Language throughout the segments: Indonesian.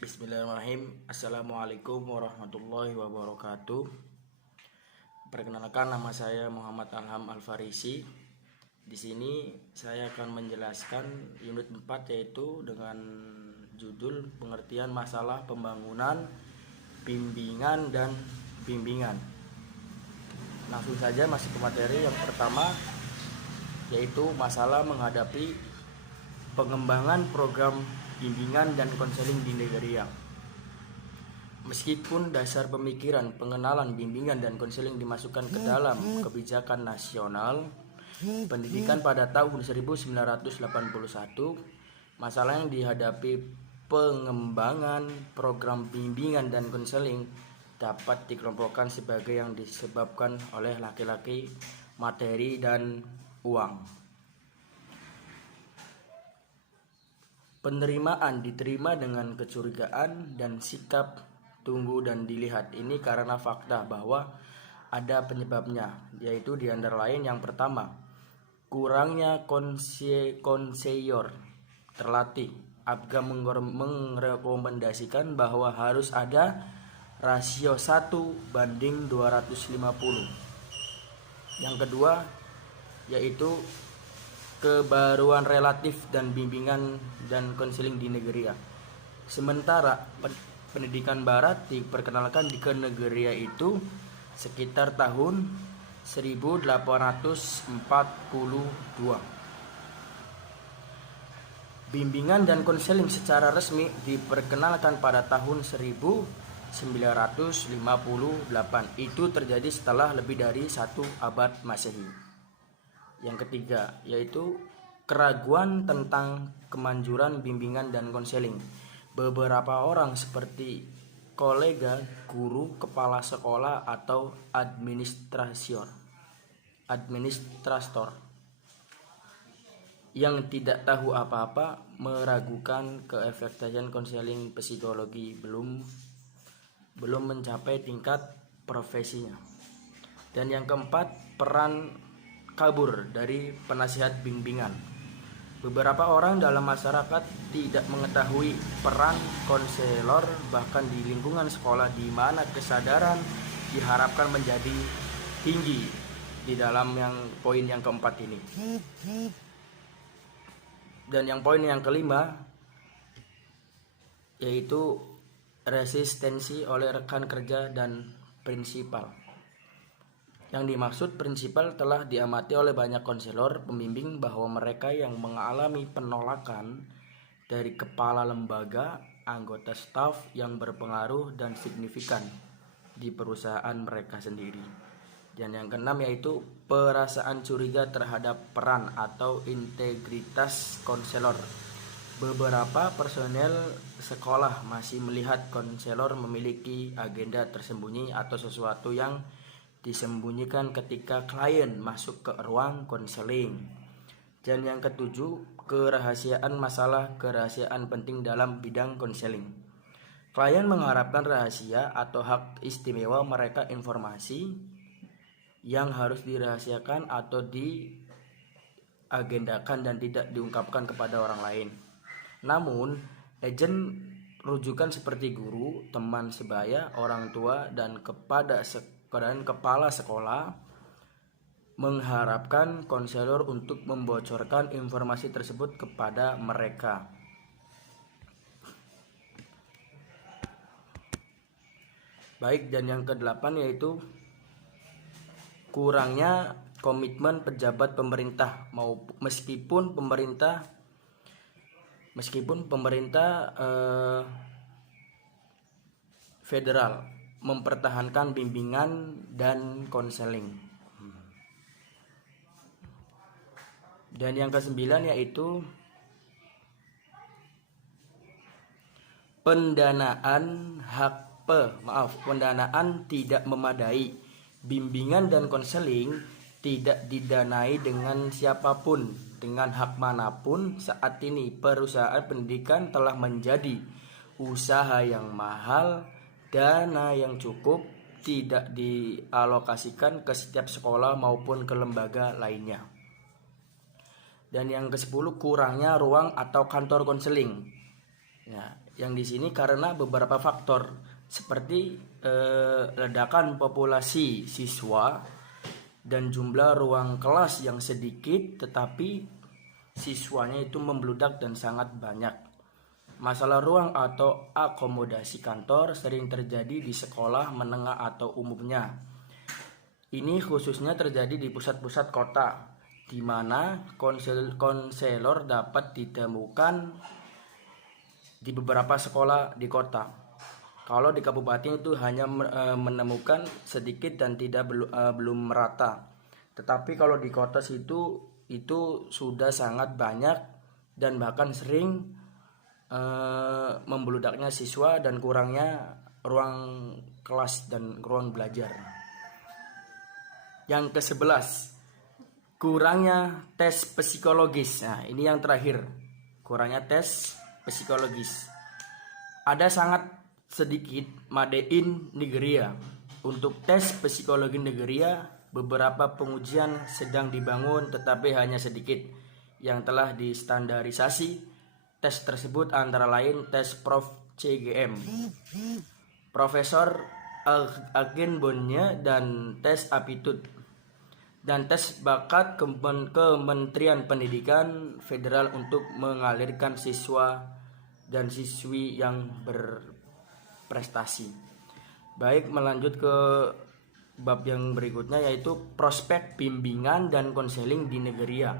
Bismillahirrahmanirrahim. Assalamualaikum warahmatullahi wabarakatuh. Perkenalkan, nama saya Muhammad Alham Al-Farisi. Di sini saya akan menjelaskan unit 4, yaitu dengan judul pengertian masalah pembangunan, bimbingan dan bimbingan. Langsung saja masuk ke materi. Yang pertama yaitu masalah menghadapi pengembangan program bimbingan dan konseling di negara. Meskipun dasar pemikiran pengenalan bimbingan dan konseling dimasukkan ke dalam kebijakan nasional pendidikan pada tahun 1981, masalah yang dihadapi pengembangan program bimbingan dan konseling dapat dikelompokkan sebagai yang disebabkan oleh laki-laki, materi, dan uang. Penerimaan diterima dengan kecurigaan dan sikap tunggu dan dilihat. Ini karena fakta bahwa ada penyebabnya, yaitu di antara lain yang pertama, kurangnya konseyor terlatih. APGA merekomendasikan bahwa harus ada rasio 1:250. Yang kedua yaitu kebaruan relatif dan bimbingan dan konseling di negara. Sementara pendidikan barat diperkenalkan di negara itu sekitar tahun 1842. Bimbingan dan konseling secara resmi diperkenalkan pada tahun 1958. Itu terjadi setelah lebih dari 1 abad Masehi. Yang ketiga yaitu keraguan tentang kemanjuran bimbingan dan konseling. Beberapa orang seperti kolega, guru, kepala sekolah, atau administrator yang tidak tahu apa-apa meragukan keefektifan konseling psikologi belum mencapai tingkat profesinya. Dan yang keempat, peran kabur dari penasihat bimbingan. Beberapa orang dalam masyarakat tidak mengetahui peran konselor bahkan di lingkungan sekolah, di mana kesadaran diharapkan menjadi tinggi di dalam poin yang keempat ini. Dan poin yang kelima yaitu resistensi oleh rekan kerja dan prinsipal. Yang dimaksud prinsipal telah diamati oleh banyak konselor pembimbing bahwa mereka yang mengalami penolakan dari kepala lembaga, anggota staf yang berpengaruh dan signifikan di perusahaan mereka sendiri. Dan yang keenam yaitu perasaan curiga terhadap peran atau integritas konselor. Beberapa personel sekolah masih melihat konselor memiliki agenda tersembunyi atau sesuatu yang disembunyikan ketika klien masuk ke ruang konseling. Dan yang ketujuh, kerahasiaan kerahasiaan penting dalam bidang konseling. Klien mengharapkan rahasia atau hak istimewa mereka, informasi yang harus dirahasiakan atau diagendakan dan tidak diungkapkan kepada orang lain. Namun, agen rujukan seperti guru, teman sebaya, orang tua, dan kepala sekolah mengharapkan konselor untuk membocorkan informasi tersebut kepada mereka. Baik, dan yang kedelapan yaitu kurangnya komitmen pejabat pemerintah. Meskipun pemerintah federal mempertahankan bimbingan dan konseling. Dan yang kesembilan yaitu pendanaan tidak memadai. Bimbingan dan konseling tidak didanai dengan siapapun, dengan hak manapun. Saat ini perusahaan pendidikan telah menjadi usaha yang mahal. Dana yang cukup tidak dialokasikan ke setiap sekolah maupun ke lembaga lainnya. Dan yang ke-10, kurangnya ruang atau kantor konseling. Ya, Yang di sini karena beberapa faktor seperti ledakan populasi siswa dan jumlah ruang kelas yang sedikit tetapi siswanya itu membludak dan sangat banyak. Masalah ruang atau akomodasi kantor sering terjadi di sekolah menengah atau umumnya. Ini khususnya terjadi di pusat-pusat kota, di mana konselor dapat ditemukan di beberapa sekolah di kota. Kalau di kabupaten itu hanya menemukan sedikit dan belum merata. Tetapi kalau di kota itu sudah sangat banyak dan bahkan sering membeludaknya siswa dan kurangnya ruang kelas dan ruang belajar. Yang ke-11, kurangnya tes psikologis. Nah, ini yang terakhir, kurangnya tes psikologis. Ada sangat sedikit Made-in Nigeria. Untuk tes psikologi Nigeria, beberapa pengujian sedang dibangun tetapi hanya sedikit yang telah distandarisasi. Tes tersebut antara lain tes Prof CGM, Profesor Agenbonnya, dan tes aptitude, dan tes bakat Kementerian Pendidikan Federal untuk mengalirkan siswa dan siswi yang berprestasi. Baik, melanjut ke bab yang berikutnya, yaitu prospek bimbingan dan konseling di Nigeria.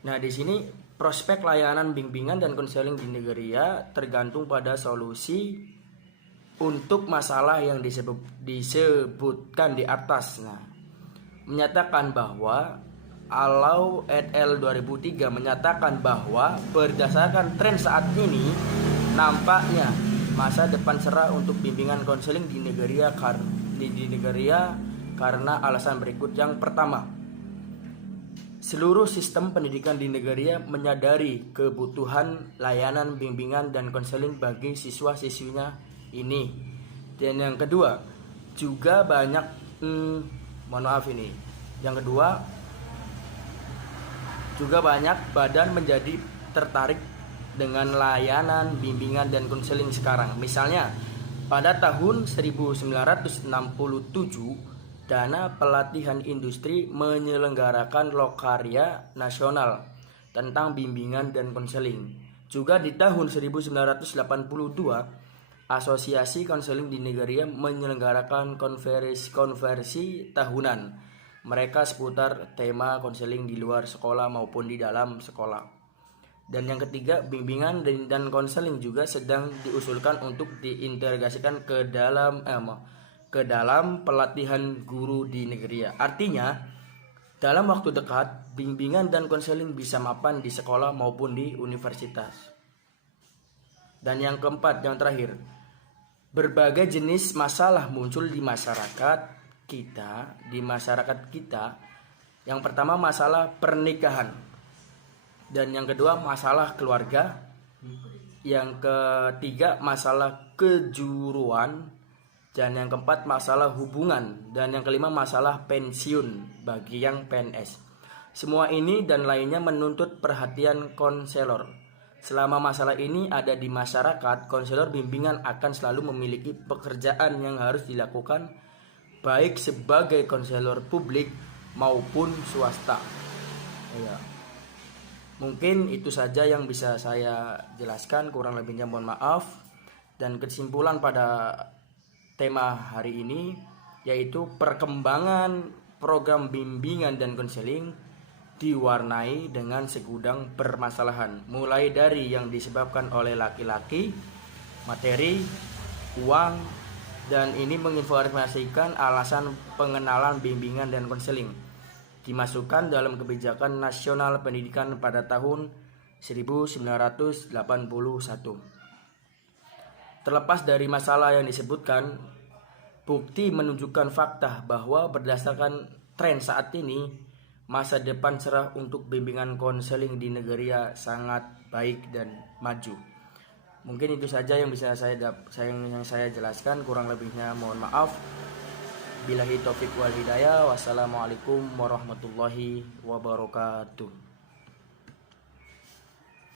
Nah, di sini prospek layanan bimbingan dan konseling di Nigeria tergantung pada solusi untuk masalah yang disebutkan di atas. Nah, menyatakan bahwa Allow et al. 2003 menyatakan bahwa berdasarkan tren saat ini, nampaknya masa depan cerah untuk bimbingan konseling di Nigeria karena alasan berikut. Yang pertama, seluruh sistem pendidikan di Nigeria menyadari kebutuhan layanan bimbingan dan konseling bagi siswa-siswinya ini. Dan yang kedua, juga banyak juga banyak badan menjadi tertarik dengan layanan bimbingan dan konseling sekarang. Misalnya, pada tahun 1967 Dana Pelatihan Industri menyelenggarakan lokarya nasional tentang bimbingan dan konseling. Juga di tahun 1982, Asosiasi Konseling di Nigeria menyelenggarakan konversi tahunan mereka seputar tema konseling di luar sekolah maupun di dalam sekolah. Dan yang ketiga, bimbingan dan konseling juga sedang diusulkan untuk diintegrasikan ke dalam pelatihan guru di Nigeria. Artinya, dalam waktu dekat, bimbingan dan konseling bisa mapan di sekolah maupun di universitas. Dan yang keempat, yang terakhir, berbagai jenis masalah muncul di masyarakat kita. Yang pertama, masalah pernikahan. Dan yang kedua, masalah keluarga. Yang ketiga, masalah kejuruan. Dan yang keempat, masalah hubungan. Dan yang kelima, masalah pensiun bagi yang PNS. Semua ini dan lainnya menuntut perhatian konselor. Selama masalah ini ada di masyarakat, konselor bimbingan akan selalu memiliki pekerjaan yang harus dilakukan, baik sebagai konselor publik maupun swasta. Ya. Mungkin itu saja yang bisa saya jelaskan, kurang lebihnya mohon maaf. Dan kesimpulan pada tema hari ini yaitu perkembangan program bimbingan dan konseling diwarnai dengan segudang permasalahan, mulai dari yang disebabkan oleh laki-laki, materi, uang, dan ini menginformasikan alasan pengenalan bimbingan dan konseling dimasukkan dalam kebijakan nasional pendidikan pada tahun 1981. Terlepas dari masalah yang disebutkan, bukti menunjukkan fakta bahwa berdasarkan tren saat ini, masa depan cerah untuk bimbingan konseling di Nigeria sangat baik dan maju. Mungkin itu saja yang bisa saya jelaskan, kurang lebihnya mohon maaf. Billahi taufik wal hidayah. Wassalamualaikum warahmatullahi wabarakatuh.